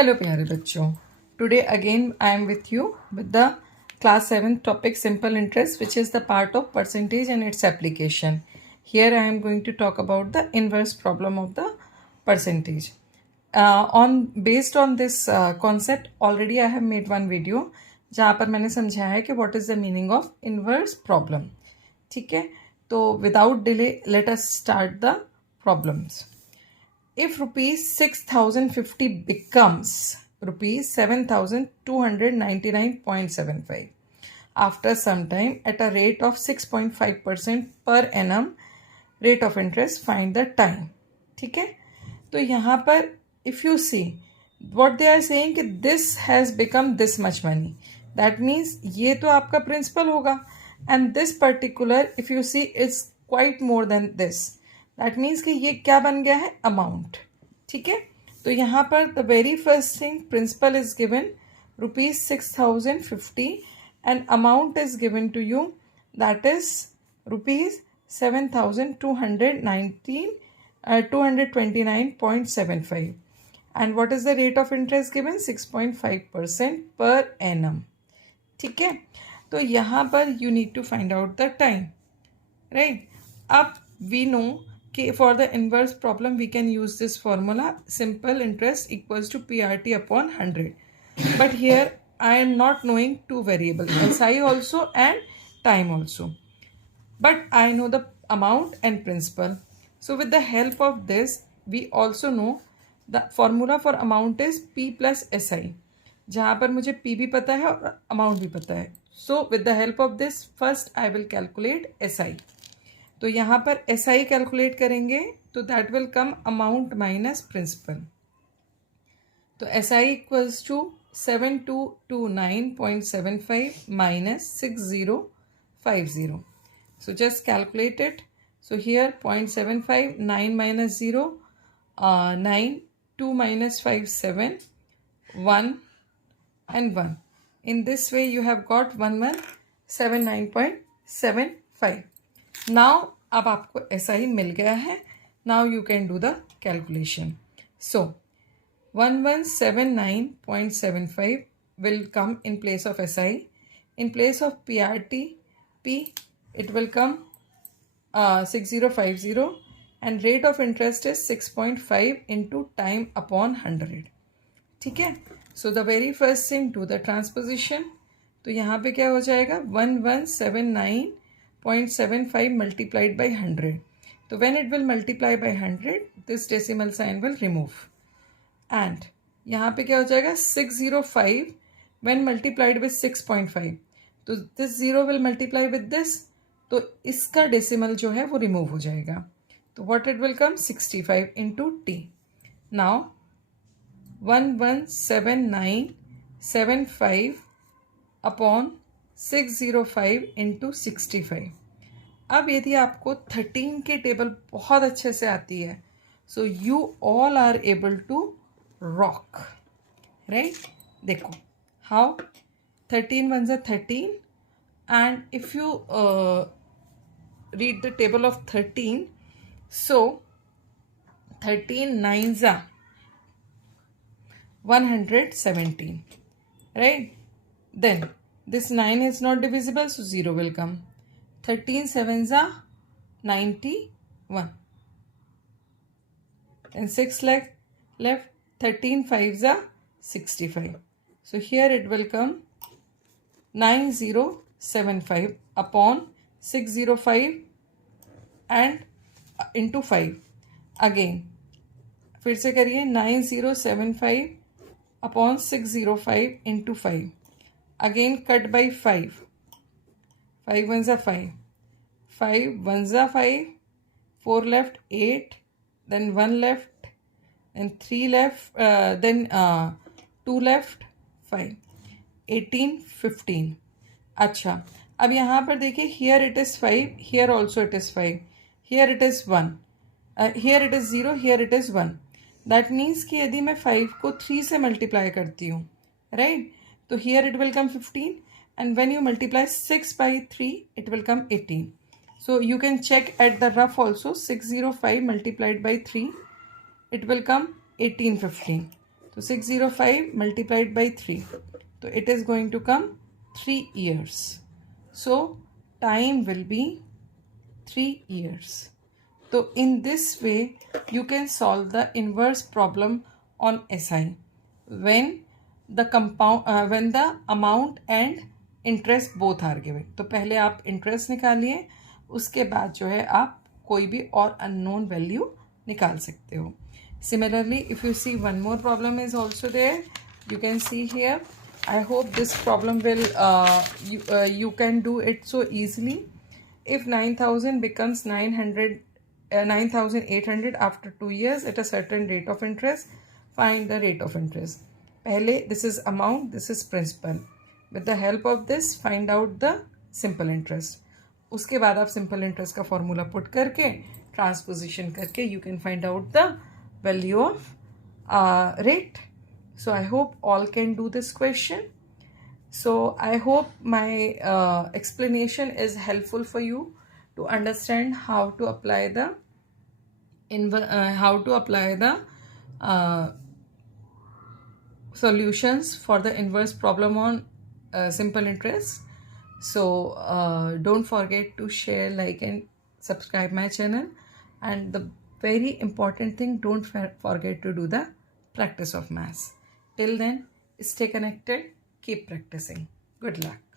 Hello प्यारे बच्चों, today again I am with you with the class 7 topic simple interest, which is the part of percentage and its application. Here I am going to talk about the inverse problem of the percentage. Based on this concept, already I have made one video जहाँ पर मैंने समझाया है कि what is the meaning of inverse problem. ठीक है, तो without delay let us start the problems. If rupees 6,050 becomes rupees 7,299.75 after some time at a rate of 6.5% per annum rate of interest, find the time. ठीक है, तो यहाँ पर if you see what they are saying कि this has become this much money, that means ये तो आपका principal होगा and this particular if you see is quite more than this. That means कि ये क्या बन गया है, अमाउंट. ठीक है, तो यहाँ पर the very first thing principal is given rupees 6,050 and amount is given to you that is rupees 7,229.75 and what is the rate of interest given 6.5% per annum. ठीक है, तो यहाँ पर you need to find out the time, right. अब we know कि for the inverse problem we can use this formula, simple interest equals to PRT upon 100. But here I am not knowing two variables, SI also and time also. But I know the amount and principal. So with the help of this, we also know the formula for amount is P plus SI. जहाँ पर मुझे P भी पता है और amount भी पता है. So with the help of this, first I will calculate SI. तो यहाँ पर SI कैलकुलेट करेंगे तो that will come amount minus principal. तो SI equals to 7,229.75 minus 6,050. So just calculate it. So here 0.75, 9 minus 0, 9, 2 minus 5, 7, 1 and 1. In this way you have got 1179.75. Now अब आपको SI मिल गया है. Now you can do the calculation. So 1179.75 will come in place of SI. In place of PRT P it will come 6050 and rate of interest is 6.5 into time upon 100. ठीक है, so the very first thing do the transposition. तो यहाँ पे क्या हो जाएगा, 1179.75 multiplied by 100. So when it will multiply by 100, this decimal sign will remove. And यहाँ पे क्या हो जाएगा, 605 when multiplied with 6.5. तो this 0 will multiply with this. तो इसका decimal जो है वो remove हो जाएगा. तो what it will come, 65 into t. Now 117975 upon 605 into 65. अब यदि आपको 13 के टेबल बहुत अच्छे से आती है, so you all are able to rock, right. देखो how 13 1 13 and if you read the table of 13, so 13 9 117, right. Then this 9 is not divisible, so 0 will come. 13 7s are 91. And 6 left. 13 5s are 65. So here it will come 9075 upon 605 and into 5. Again फिर से करिए, 9075 upon 605 into 5. Again cut by 5. 5 1s are 5. 5 1s are 5. 4 left, 8. Then 1 left. Then 3 left. Then 2 left, 5. 18 15. अच्छा, अब यहाँ पर देखिए, here it is 5. Here also it is 5. Here it is 1. Here it is 0. Here it is 1. That means कि यदि मैं 5 को 3 से मल्टीप्लाई करती हूँ, राइट, तो here it will come 15 and when you multiply 6 by 3 it will come 18. So you can check at the rough also. 605 multiplied by 3 it will come 1815. तो So 605 multiplied by 3. So it is going to come 3 years. So time will be 3 years. So in this way, you can solve the inverse problem on SI when the amount and interest both are given. तो पहले आप interest निकालिए, उसके बाद जो है आप कोई भी और unknown value निकाल सकते हो. Similarly, if you see one more problem is also there, you can see here. I hope this problem will you can do it so easily. If 9,000 becomes 9,800 after 2 years at a certain rate of interest, find the rate of interest. Pehle, this is amount, this is principal. With the help of this, find out the simple interest. उसके बाद आप simple interest का formula put करके transposition करके you can find out the value of rate. So I hope all can do this question. So I hope my explanation is helpful for you to understand how to apply the solutions for the inverse problem on simple interest. So don't forget to share, like and subscribe my channel, and the very important thing, don't forget to do the practice of maths. Till then, stay connected, keep practicing. Good luck.